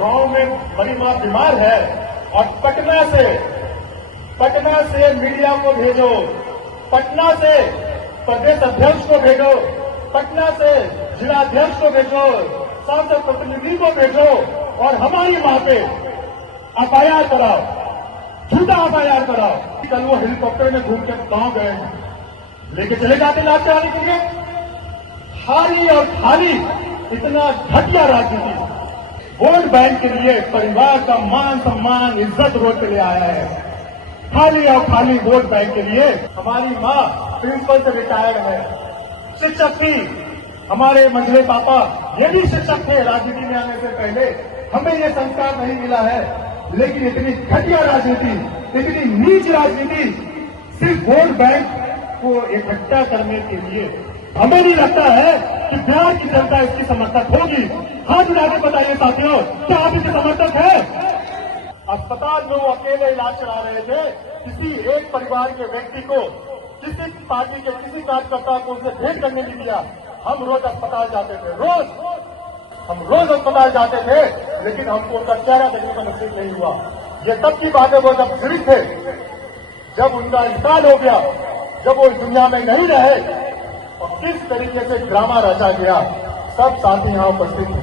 गांव में बड़ी मां बीमार है और पटना से मीडिया को भेजो, पटना से प्रदेश अध्यक्ष को भेजो, पटना से जिलाध्यक्ष को भेजो, सांसद प्रतिनिधि को भेजो और हमारी मां पे एफआईआर कराओ, झूठा एफआईआर कराओ। कल वो हेलीकॉप्टर में घूम कर गांव गए हैं, लेके चले जाते लाश चढ़ाने के लिए। हारी और खाली इतना घटिया राजनीति, वोट बैंक के लिए परिवार का मान सम्मान इज्जत रोड पे ले आया है। खाली और खाली वोट बैंक के लिए। हमारी मां प्रिंसिपल से रिटायर्ड है, शिक्षक थी, हमारे मंझले पापा ये भी शिक्षक थे राजनीति में आने से पहले। हमें ये संस्कार नहीं मिला है, लेकिन इतनी घटिया राजनीति, इतनी नीच राजनीति सिर्फ वोट बैंक को इकट्ठा करने के लिए। हमें नहीं लगता है कि बिहार की जनता इसकी समर्थक होगी। हाथ उठाकर बताइए साथियों, क्या आप इसके समर्थक हैं? अस्पताल में वो अकेले इलाज चला रहे थे, किसी एक परिवार के व्यक्ति को, किसी पार्टी के किसी कार्यकर्ता को उनसे भेंट करने नहीं दिया। हम रोज अस्पताल जाते थे, हम रोज अस्पताल जाते थे, लेकिन हमको उनका चेहरा देखने का नसीब नहीं हुआ। ये तब की बात है, वो जब जीवित थे, जब उनका इंतकाल हो गया, जब वो इस दुनिया में नहीं रहे, और किस तरीके से ड्रामा रचा गया, सब साथी यहां उपस्थित थे।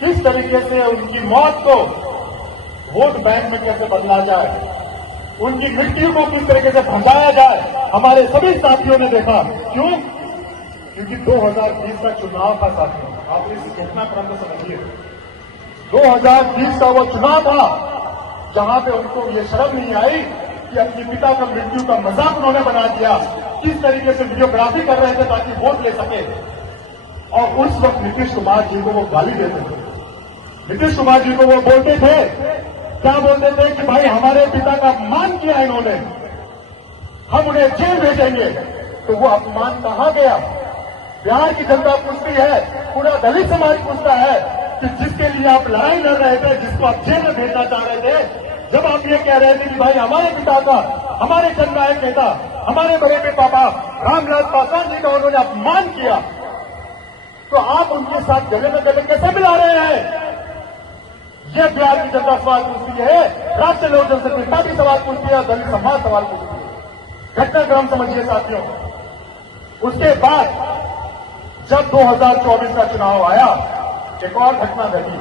किस तरीके से उनकी मौत को वोट बैंक में कैसे बदला जाए, उनकी मृत्यु को किस तरीके से भगाया जाए, हमारे सभी साथियों ने देखा। क्यों? क्योंकि 2020 का चुनाव था साथियों। आप इस घटनाक्रम को समझिए। 2020 का वो चुनाव था जहां पे उनको ये शर्म नहीं आई कि अपने पिता का मृत्यु का मजाक उन्होंने बना दिया। किस तरीके से वीडियोग्राफी कर रहे थे ताकि वोट ले सके। और उस वक्त नीतीश कुमार जी को वो गाली देते थे। नीतीश कुमार जी को वो बोलते थे, क्या बोलते थे कि भाई हमारे पिता का अपमान किया इन्होंने, हम उन्हें जेल भेजेंगे। तो वो अपमान कहां गया? बिहार की जनता पूछती है, पूरा दलित समाज पूछता है कि जिसके लिए आप लड़ाई लड़ रहे थे, जिसको आप जेल में भेजना चाह रहे थे, जब आप ये कह रहे थे कि भाई हमारे पिता का, हमारे जननायक नेता, हमारे बड़े पे पापा रामविलास पासवान जी का उन्होंने अपमान किया, तो आप उनके साथ गले में गले कैसे मिला रहे हैं? ये बिहार की जनता सवाल पूछती है, राष्ट्रीय लोक जनशक्ति पार्टी सवाल पूछती है, दलित समाज सवाल पूछती है। घटनाक्रम समझिए साथियों। उसके बाद जब 2024 का चुनाव आया, एक और घटना घटी।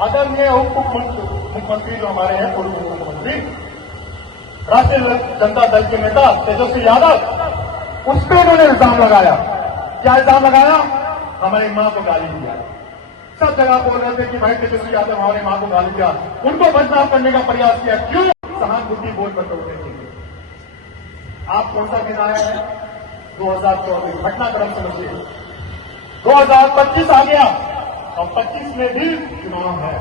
आदरणीय उप मुख्यमंत्री जो हमारे हैं, पूर्व मुख्यमंत्री, राष्ट्रीय जनता दल के नेता तेजस्वी यादव, उस पर उन्होंने इल्जाम लगाया। क्या इल्जाम लगाया? हमारी मां को गाली दिया। सब जगह बोल रहे थे कि भाई तेजस्वी यादव हमारी मां को गाली दिया, उनको बदनाम करने का प्रयास किया। क्यों? सहानुभूति वोट बटोरने के लिए। आप कौन सा दिन आया है? 2024। घटनाक्रम समझिए। 2025 आ गया और 25 में भी चुनाव है।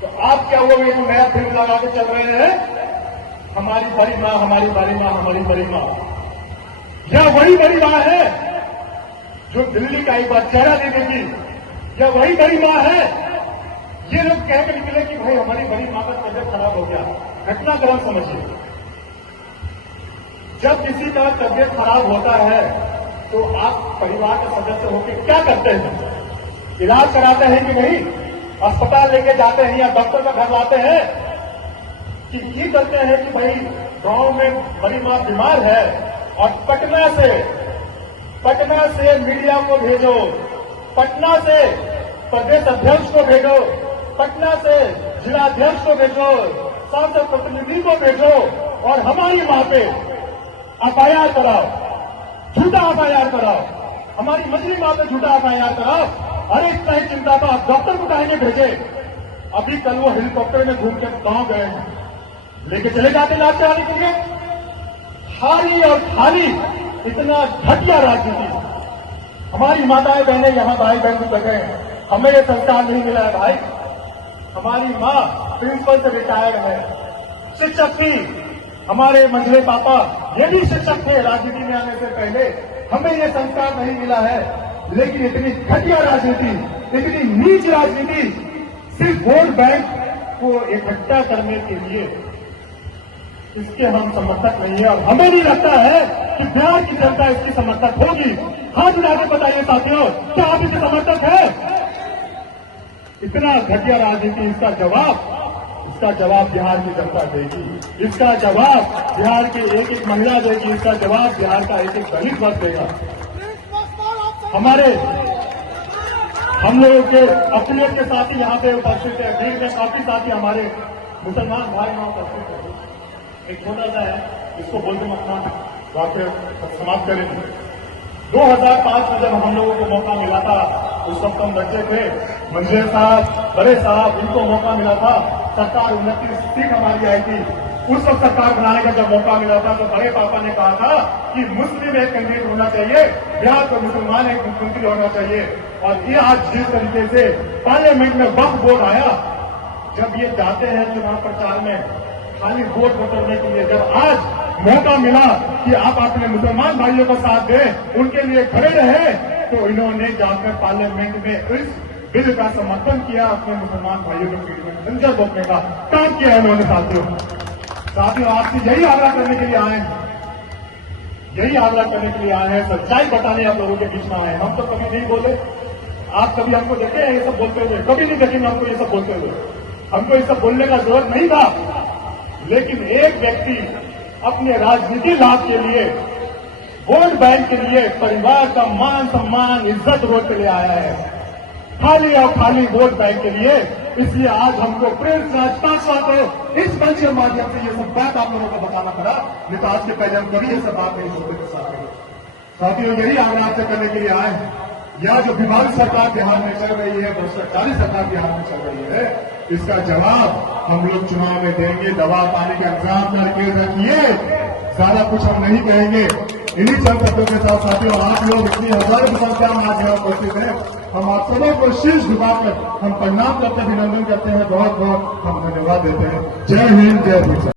तो आप क्या वो एक नया फिल्म लगा के चल रहे हैं, हमारी बड़ी मां, हमारी बड़ी मां, हमारी बड़ी मां। यह वही बड़ी मां है जो दिल्ली का एक बार चेहरा दे देगी। यह वही बड़ी मां है। ये लोग कह के निकले कि भाई हमारी बड़ी मां का तबियत खराब हो गया। घटनाक्रम समझिए। जब किसी का तबियत खराब होता है तो आप परिवार के सदस्य होकर क्या करते हैं? इलाज कराते हैं कि नहीं? अस्पताल लेके जाते हैं या डॉक्टर का घर लाते हैं कि ये करते हैं कि भाई गांव में बड़ी मां बीमार है और पटना से मीडिया को भेजो, पटना से प्रदेश अध्यक्ष को भेजो, पटना से जिलाध्यक्ष को भेजो, सांसद प्रतिनिधि को भेजो और हमारी मां पे एफआईआर कराओ, झूठा एफआईआर कराओ, हमारी मछली मां पे झूठा एफआईआर कराओ। अरे इतना ही चिंता था, डॉक्टर को कहेंगे भेजे। अभी कल वो हेलीकॉप्टर में घूम कर गांव गए हैं, लेके चले जाते लाश चढ़ाने के लिए। हारी और खाली इतना घटिया राजनीति। हमारी माताएं बहनें यहां भाई बहन भी बैठे हैं, हमें ये संस्कार नहीं मिला है भाई। हमारी मां प्रिंसिपल से रिटायर्ड है, शिक्षक थी, हमारे मंझले पापा ये भी शिक्षक थे राजनीति में आने से पहले। हमें ये संस्कार नहीं मिला है, लेकिन इतनी घटिया राजनीति, इतनी नीच राजनीति सिर्फ वोट बैंक को इकट्ठा करने के लिए, इसके हम समर्थक नहीं है। और हमें नहीं लगता है कि बिहार की जनता इसकी समर्थक होगी। हाथ उठाकर बताइए साथियों, क्या आप इसके समर्थक हैं? इतना घटिया राजनीति, इसका जवाब बिहार की जनता देगी। इसका जवाब बिहार की एक एक महिला देगी। इसका जवाब बिहार का एक एक दलित वर्ग देगा। हम लोगों के अपने के साथी यहाँ पे उपस्थित है। भीड़ में काफी साथी हमारे मुसलमान भाई यहाँ उपस्थित है। एक छोटा सा है, इसको बोलते हम अपना वाक्य समाप्त करेंगे। 2005 में जब हम लोगों को मौका मिला था, उस वक्त हम बच्चे थे, मंजर साहब, बड़े साहब, इनको मौका मिला था। सरकार 29 सीट हमारी आई थी। उस वक्त सरकार बनाने का जब मौका मिला था तो बड़े पापा ने कहा था कि मुस्लिम एक कैंडिडेट होना चाहिए, बिहार को मुसलमान एक मुख्यमंत्री होना चाहिए। और ये आज जिस तरीके से पार्लियामेंट में वक्फ बोर्ड आया, जब ये जाते हैं चुनाव प्रचार में खाली वोट बटोरने के लिए, जब आज मौका मिला कि आप अपने मुसलमान भाइयों का साथ दें, उनके लिए खड़े रहे, तो इन्होंने जाकर पार्लियामेंट में इस बिल का समर्थन किया। अपने मुसलमान भाइयों के पीठ में खंजर रोकने का काम किया उन्होंने। साथियों आपसे यही आग्रह करने के लिए आए हैं, यही आग्रह करने के लिए आए हैं, सच्चाई बताने आप लोगों के बीच में आए हैं। हम तो कभी नहीं बोले, आप कभी हमको देखे हैं ये सब बोलते हुए? कभी नहीं देखेंगे हमको ये सब बोलते हुए। हमको ये सब बोलने का जरूरत नहीं था, लेकिन एक व्यक्ति अपने राजनीति लाभ के लिए, वोट बैंक के लिए परिवार का मान सम्मान इज्जत रोड के लिए आया है, खाली और खाली वोट बैंक के लिए। इसलिए आज हमको प्रेस पांचवा को इस मंच के माध्यम से ये सब बात आप लोगों को बताना पड़ा, नहीं तो आज के पहले हम कभी ये सब बात नहीं सोचते थे। साथियों यही आग्रह आपसे करने के लिए आए हैं। यह जो विभाग सरकार बिहार में चल रही है, भ्रष्टाचारी सरकार बिहार में चल रही है, इसका जवाब हम लोग चुनाव में देंगे। दवा पानी का इंतजाम करके रखिए, ज्यादा कुछ हम नहीं कहेंगे। इन्हीं चंद शब्दों के साथ साथियों आप लोग इतनी हजारों की संख्या में आज यहाँ उपस्थित है, हम आप सबों को शीश झुकाकर हम प्रणाम करते, अभिनंदन करते हैं, बहुत बहुत हम धन्यवाद देते हैं। जय हिंद, जय हिंद।